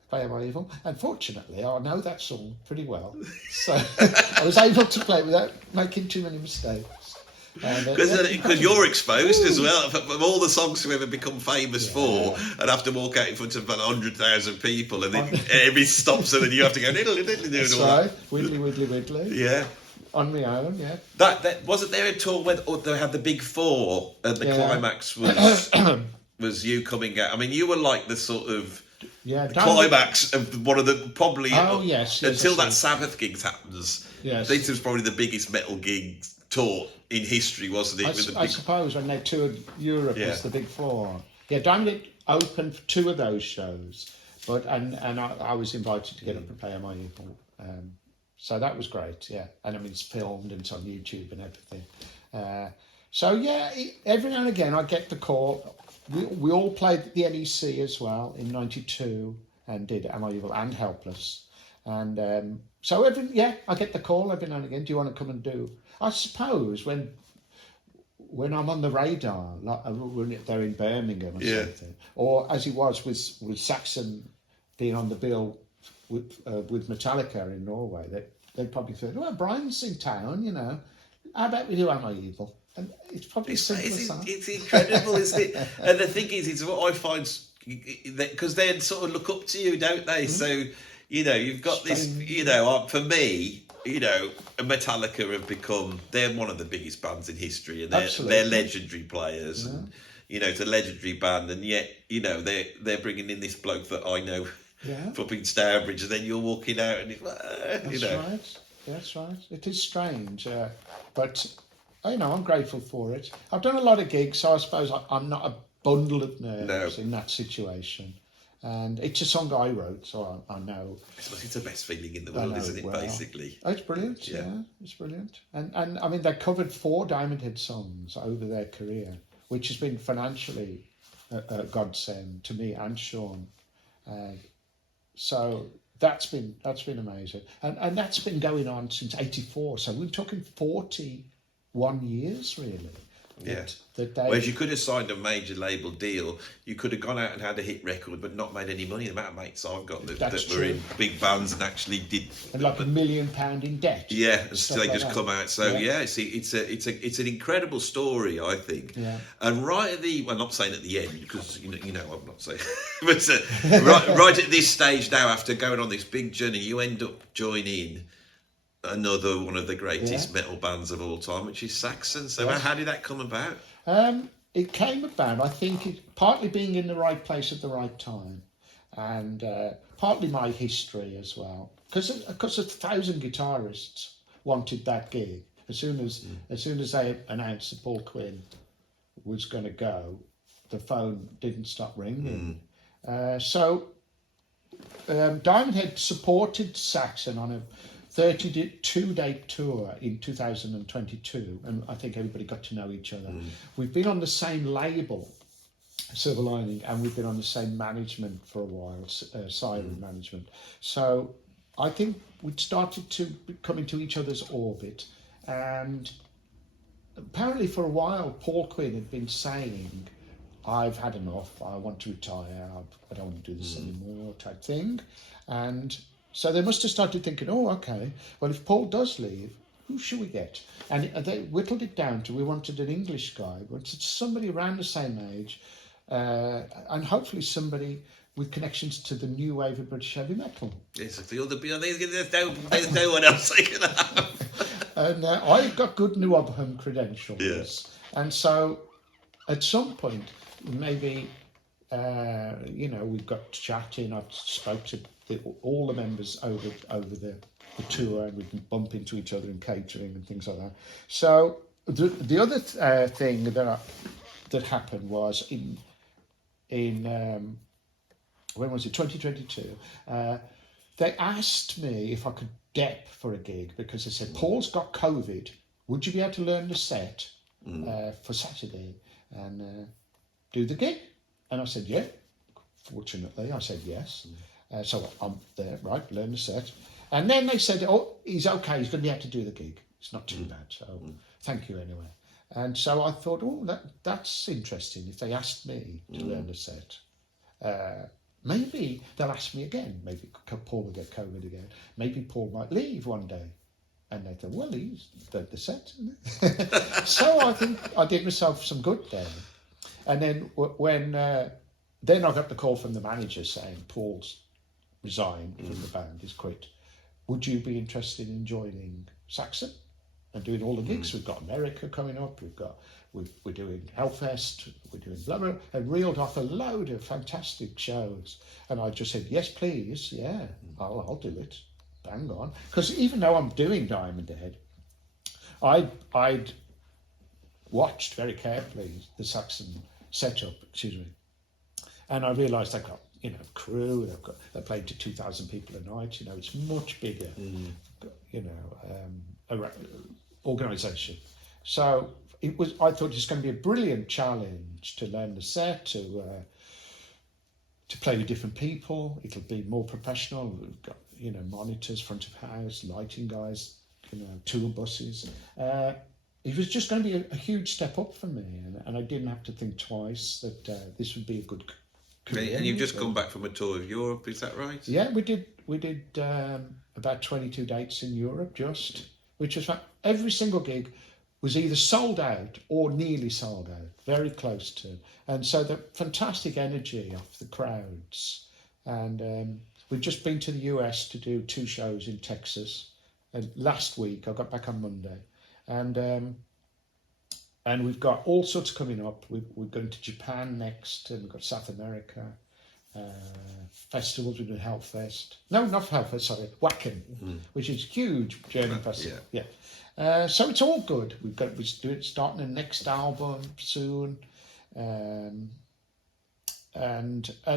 Play Am I Evil? Unfortunately, I know that song pretty well. So I was able to play without making too many mistakes. Because you're exposed as well from all the songs you ever become famous for, and have to walk out in front of about 100,000 people, and every stops and then you have to go diddle diddle That's right, widdly widdly widdly. Yeah, on my own. Yeah. That wasn't there at all when they had the big four, and the climax was you coming out. I mean, you were like the sort of climax of one of the probably. Oh yes. Until that Sabbath gigs happens. Yes. This was probably the biggest metal gig tour in history, wasn't it? I suppose when they toured Europe was the big four. Yeah, Diamond opened for 2 of those shows, but and I was invited to get up and play Am I Evil. So that was great, yeah. And I mean, it's filmed and it's on YouTube and everything. So yeah, every now and again I get the call. We all played the NEC as well in '92 and did Am I Evil and Helpless. And so I get the call every now and again. Do you want to come and do? I suppose when I'm on the radar, like when they're in Birmingham or something, or as it was with Saxon being on the bill with Metallica in Norway, they'd probably think, well, Brion's in town, how about we do Am I Evil? And it's probably simple as that. It's incredible, isn't it? And the thing is, it's what I find, because they sort of look up to you, don't they? Mm-hmm. So, you've got this, for me, Metallica have become, they're one of the biggest bands in history, and they're legendary players, and it's a legendary band, and yet, they're bringing in this bloke that I know from up in Stourbridge, and then you're walking out, and it's right. That's right. It is strange, but I'm grateful for it. I've done a lot of gigs, so I suppose I'm not a bundle of nerves in that situation. And it's a song I wrote, so I know. I suppose it's the best feeling in the world, isn't it, basically? Oh, it's brilliant, yeah. It's brilliant. And I mean, they covered 4 Diamond Head songs over their career, which has been financially a godsend to me and Sean. So that's been amazing. And that's been going on since '84, so we're talking 41 years, really. Yeah. Whereas you could have signed a major label deal, you could have gone out and had a hit record, but not made any money. The amount of mates I've got that were in big bands and actually did, and like £1 million in debt. Yeah, and so they just come out. So it's an incredible story, I think. Yeah. And right at the, well, I'm not saying at the end because I'm not saying, but right at this stage now, after going on this big journey, you end up joining another one of the greatest metal bands of all time, which is Saxon. So how did that come about? It came about, I think, partly being in the right place at the right time, and partly my history as well. Because 1,000 guitarists wanted that gig. As soon as they announced that Paul Quinn was going to go, the phone didn't stop ringing. So Diamond Head supported Saxon on a 32-day tour in 2022, and I think everybody got to know each other. We've been on the same label, Silver Lining, and we've been on the same management for a while, Siren Management. So I think we'd started to come into each other's orbit, and apparently for a while Paul Quinn had been saying, I've had enough, I want to retire, I don't want to do this anymore, type thing. And so they must have started thinking, oh, okay, well, if Paul does leave, who should we get? And they whittled it down to, we wanted an English guy, we wanted somebody around the same age, and hopefully somebody with connections to the new wave of British heavy metal. There's no one else they can have. And I've got good New Oberham credentials. Yes. And so at some point, maybe we've got chatting. I've spoke to all the members over the tour, and we can bump into each other in catering and things like that. So the other thing that happened was in when was it, 2022, they asked me if I could dep for a gig, because they said, Paul's got COVID, would you be able to learn the set for Saturday and do the gig? And I said, yeah. Fortunately, I said yes. So I'm there, right, learn the set. And then they said, oh, he's okay, he's going to be able to do the gig. It's not too bad, so thank you anyway. And so I thought, oh, that's interesting. If they asked me to learn the set, maybe they'll ask me again. Maybe Paul will get COVID again. Maybe Paul might leave one day. And they thought, well, he's the set. So I think I did myself some good there. And then then I got the call from the manager saying, Paul's resigned from the band, he's quit. Would you be interested in joining Saxon and doing all the gigs? We've got America coming up, we're doing Hellfest, we're doing blah, blah, and reeled off a load of fantastic shows. And I just said, yes, please, yeah, I'll do it. Bang on. Because even though I'm doing Diamond Head, I'd watched very carefully the Saxon setup, and I realised they've got, crew, they played to 2,000 people a night, it's much bigger, organisation. So I thought it was going to be a brilliant challenge to learn the set, to play with different people. It'll be more professional. We've got, monitors, front of house, lighting guys, tour buses. It was just going to be a huge step up for me, and I didn't have to think twice that this would be a good career. And you've just come back from a tour of Europe, is that right? Yeah, we did about 22 dates in Europe, which was every single gig was either sold out or nearly sold out, very close to. And so the fantastic energy of the crowds. And we've just been to the US to do 2 shows in Texas. And last week, I got back on Monday. And we've got all sorts coming up. We're going to Japan next, and we've got South America, festivals. We're doing Hellfest. No, not Hellfest, sorry, Wacken, which is huge German festival. Yeah. So it's all good. We're starting the next album soon. And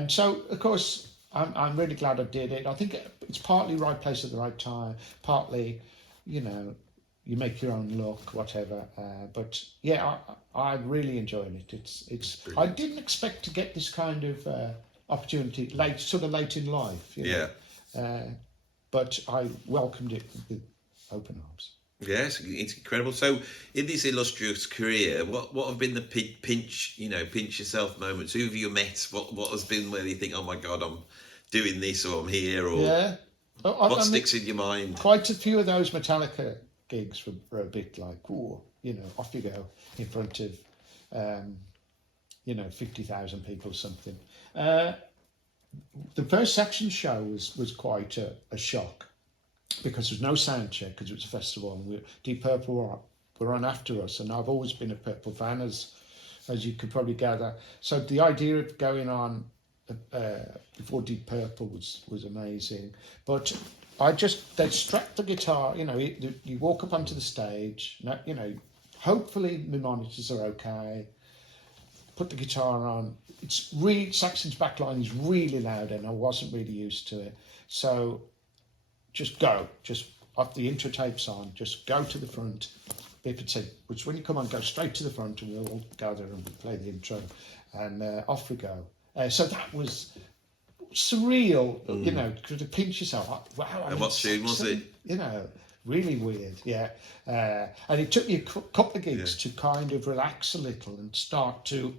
so, of course, I'm really glad I did it. I think it's partly right place at the right time, partly, you make your own look, whatever. But yeah, I'm really enjoying it. It's. I didn't expect to get this kind of opportunity late in life. But I welcomed it with open arms. Yes, it's incredible. So, in this illustrious career, what have been the pinch yourself moments? Who have you met? What has been where you think, oh my God, I'm doing this, or I'm here, or what sticks in your mind? Quite a few of those Metallica gigs were a bit like, off you go in front of, 50,000 people or something. The first Saxon show was quite a shock, because there was no sound check, because it was a festival, and Deep Purple were on after us, and I've always been a Purple fan, as you could probably gather. So the idea of going on before Deep Purple was amazing. But they strapped the guitar, you walk up onto the stage, hopefully the monitors are okay, put the guitar on. It's really, Saxon's backline is really loud, and I wasn't really used to it. So just off the intro tapes on, just go to the front. Biff would say, which when you come on, go straight to the front, and we'll all gather and we'll play the intro, and off we go. So that was surreal, to pinch yourself. Wow. And what tune was it? Really weird, yeah. And it took me a couple of gigs to kind of relax a little and start to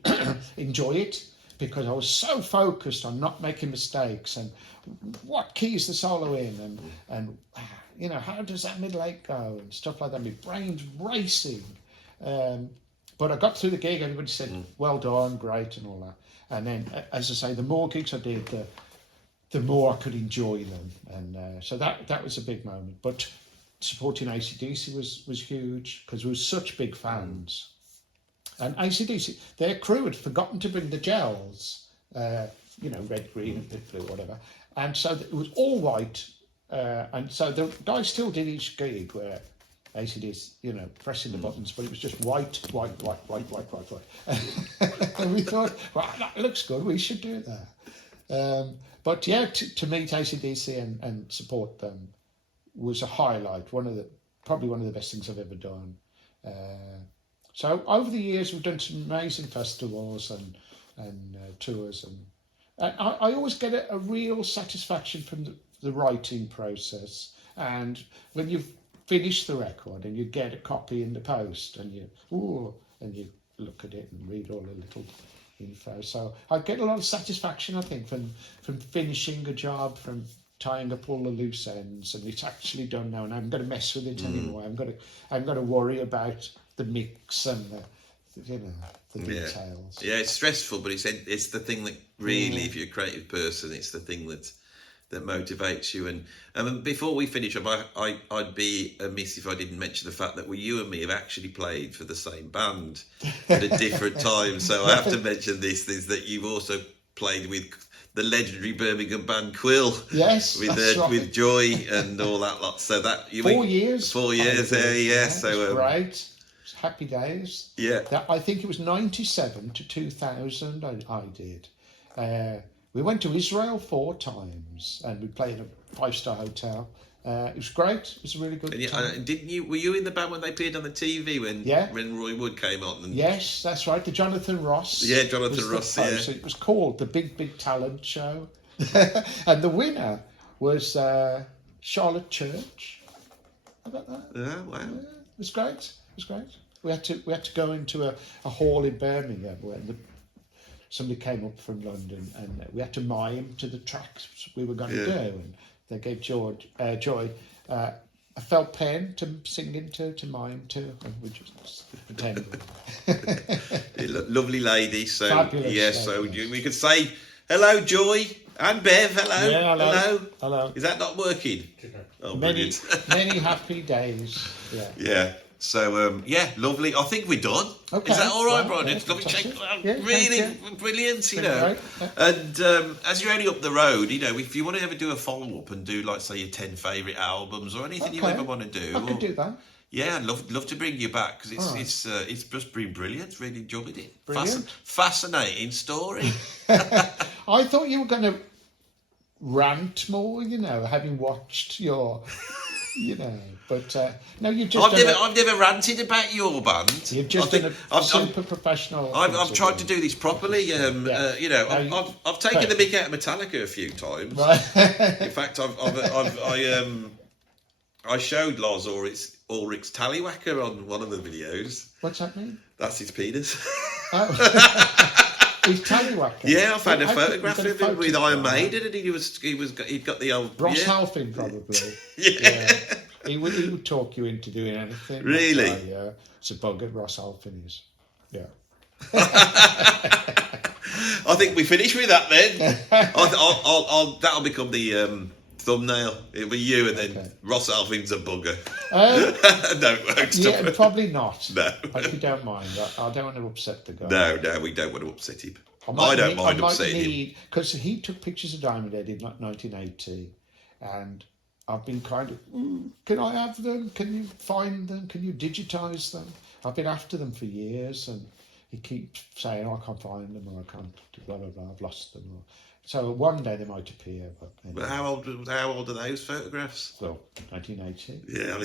enjoy it, because I was so focused on not making mistakes and what key is the solo in, and how does that middle eight go and stuff like that. My brain's racing. But I got through the gig, everybody said, well done, great, and all that. And then, as I say, the more gigs I did, the more I could enjoy them. And so that was a big moment. But supporting AC/DC was huge, because we were such big fans. And AC/DC, their crew had forgotten to bring the gels. you know, red, green, and bit blue, whatever. And so it was all white. And so the guy still did his gig where AC/DC, you know, pressing the buttons, but it was just white. And we thought, well, that looks good, we should do that. But yeah, to meet AC/DC and support them was a highlight, probably one of the best things I've ever done. So over the years, we've done some amazing festivals and tours, and I always get a real satisfaction from the writing process. And when you've finished the record and you get a copy in the post, and you look at it and read all the little info. So I get a lot of satisfaction, I think, from finishing a job, from tying up all the loose ends, and it's actually done now, and I haven't got to mess with it anymore. I'm got to worry about the mix and the details. Yeah, it's stressful, but it's the thing that really, if you're a creative person, it's the thing that motivates you. And before we finish up, I'd be amiss if I didn't mention the fact that you and me have actually played for the same band at a different time. So I have to mention this, is that you've also played with the legendary Birmingham band Quill. Yes, with Joy and all that lot. So that 4 years. 4 years there, yeah. So great. Happy days. Yeah. I think it was 97 to 2000 I did. We went to Israel 4 times, and we played in a 5-star hotel. It was great. It was a really good time. Were you in the band when they appeared on the TV when Roy Wood came on? Yes, that's right. The Jonathan Ross. Yeah, Jonathan Ross. Yeah. So it was called the Big Talent Show, and the winner was Charlotte Church. How about that? Oh, wow. Yeah, it was great. We had to go into a hall in Birmingham where somebody came up from London, and we had to mime to the tracks we were going to do, and they gave Joy a felt pen to sing into, to mime to, and we just pretended. Lovely lady. So fabulous yes, lady. So we could say hello, Joy, and Bev. Hello. Yeah, hello. Is that not working? Oh, many brilliant. happy days. Yeah. Yeah. So lovely. I think we're done. Okay. Is that all right, Brion? Yeah, It's lovely. yeah, Really brilliant, you know. Right. And as you're only up the road, you know, if you want to ever do a follow up and do, like, say, your 10 favourite albums or anything you ever want to do, I could do that. Yeah, I'd love to bring you back, because it's just been brilliant. Really enjoyed it. Brilliant. Fascinating story. I thought you were going to rant more, you know, having watched your. You know, but no, you've just. I've never ranted about your band. You've just done a super professional. I've tried to do this properly. You know, I've taken the mick out of Metallica a few times. Right. In fact, I showed Lars Ulrich's tallywhacker on one of the videos. What's that mean? That's his penis. Oh. He's tallywhacker. Yeah, I found a photograph of him with Iron Maiden, and he'd got the old Ross Halfin probably. Yeah. He would talk you into doing anything. Really? Yeah. It's a bugger, Ross Halfin is. Yeah. I think we finish with that then. That'll become the thumbnail. It'll be you, and then Ross Halfin's a bugger. No, probably not. No. If you don't mind. I don't want to upset the guy. No, we don't want to upset him. I don't mind upsetting him. Because he took pictures of Diamond Head in 1980, and I've been kind of, can I have them? Can you find them? Can you digitise them? I've been after them for years, and he keeps saying, I can't find them, or I can't, blah, blah, blah, I've lost them. So one day they might appear. But anyway. How old are those photographs? Well, 1980. Yeah, I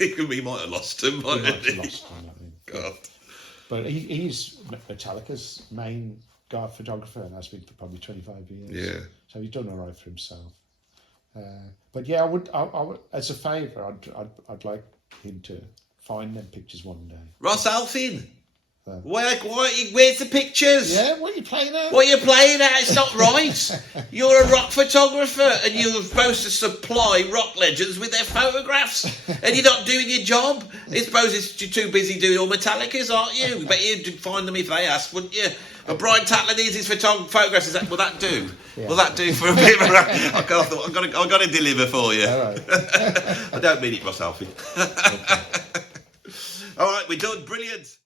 mean, we might have lost them. We might have lost them, I think. God. But he's Metallica's main guy photographer, and has been for probably 25 years. Yeah. So he's done all right for himself. But yeah, I would as a favour, I'd like him to find them pictures one day. Ross Halfin. Where's the pictures? Yeah, what are you playing at? What are you playing at? It's not right. You're a rock photographer, and you're supposed to supply rock legends with their photographs, and you're not doing your job. I suppose you're too busy doing all Metallicas, aren't you? But you'd find them if they asked, wouldn't you? But Brion Tatler needs his photographs. Will that do? Yeah. Will that do for a bit of a... I've got to deliver for you. All right. I don't mean it, Ross Halfin. Okay. All right, we're done. Brilliant.